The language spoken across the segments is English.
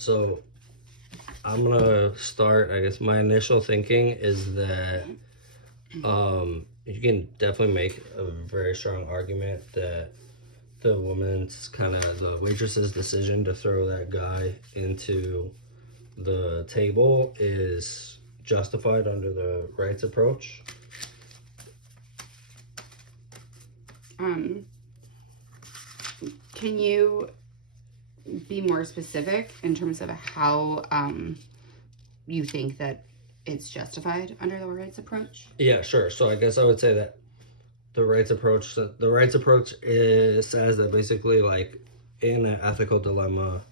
So I'm gonna start. I guess my initial thinking is that you can definitely make a very strong argument that the waitress's decision to throw that guy into the table is justified under the rights approach. Can you be more specific in terms of how you think that it's justified under the rights approach? Yeah, sure. So I guess I would say that the rights approach says that basically, like, in an ethical dilemma,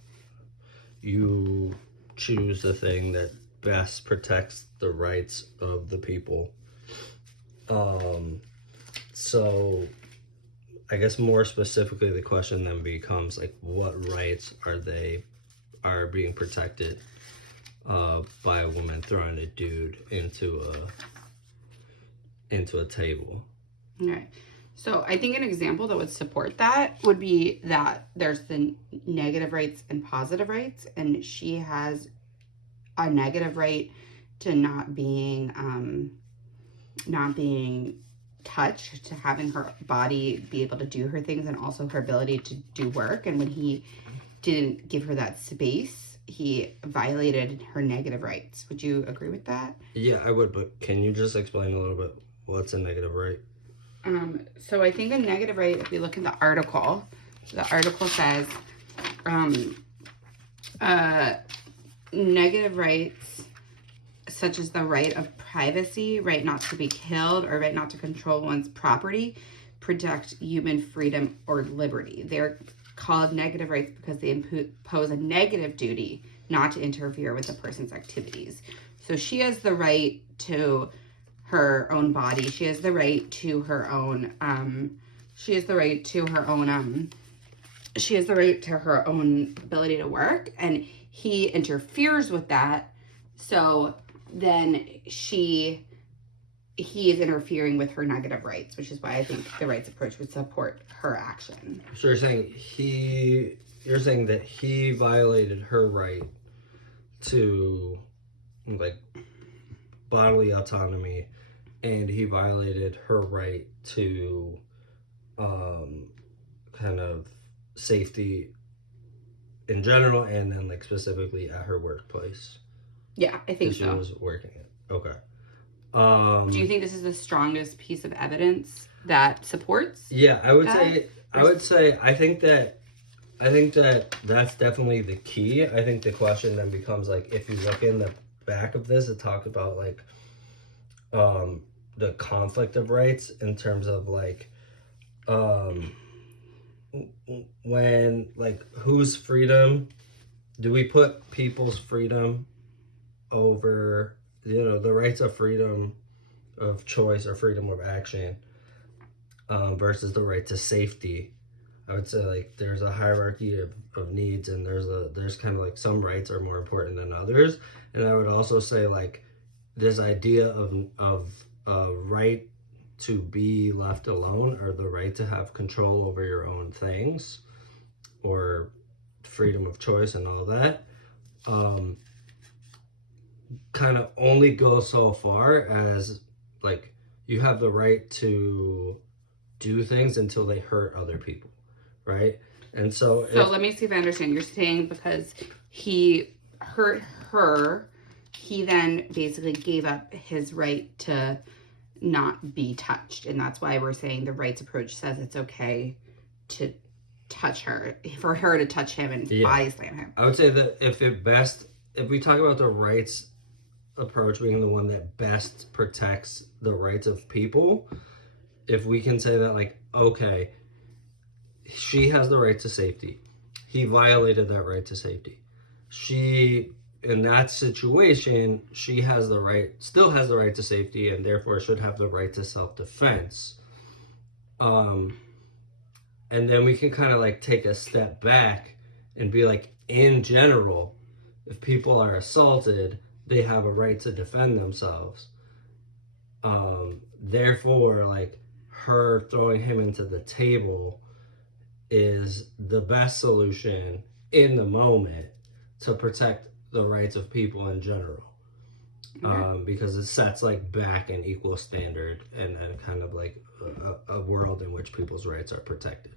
you choose the thing that best protects the rights of the people. So I guess more specifically, the question then becomes, like, what rights are being protected by a woman throwing a dude into a table. All right. So I think an example that would support that would be that there's the negative rights and positive rights, and she has a negative right to not being touched, to having her body be able to do her things, and also her ability to do work. And when he didn't give her that space, he violated her negative rights. Would you agree with that? Yeah, I would, but can you just explain a little bit what's a negative right? So I think a negative right, if we look in the article says negative rights such as the right of privacy, right not to be killed, or right not to control one's property, protect human freedom or liberty. They're called negative rights because they impose a negative duty not to interfere with a person's activities. So she has the right to her own body. She has the right to her own ability to work, and he interferes with that. So then he is interfering with her negative rights, which is why I think the rights approach would support her action. So you're saying that he violated her right to, like, bodily autonomy, and he violated her right to kind of safety in general, and then, like, specifically at her workplace. Yeah, I think so. She was working it. Okay. Do you think this is the strongest piece of evidence that supports? Yeah, I think that that's definitely the key. I think the question then becomes, like, if you look in the back of this, it talks about, like, the conflict of rights in terms of, like, when, like, whose freedom do we put people's freedom over, the rights of freedom of choice or freedom of action versus the right to safety. I would say, like, there's a hierarchy of needs, and there's kind of, like, some rights are more important than others. And I would also say, like, this idea of right to be left alone, or the right to have control over your own things, or freedom of choice and all that, kind of only goes so far as, like, you have the right to do things until they hurt other people, right? And so let me see if I understand. You're saying because he hurt her, he then basically gave up his right to not be touched, and that's why we're saying the rights approach says it's okay to touch her, for her to touch him and body slam him. I would say that if we talk about the rights approach being the one that best protects the rights of people, if we can say that, like, okay, she has the right to safety, he violated that right to safety, in that situation, she still has the right to safety, and therefore should have the right to self-defense. And then we can kind of, like, take a step back and be like, in general, if people are assaulted, they have a right to defend themselves. Therefore, like, her throwing him into the table is the best solution in the moment, to protect the rights of people in general. Okay. Because it sets like back an equal standard and kind of like a world in which people's rights are protected.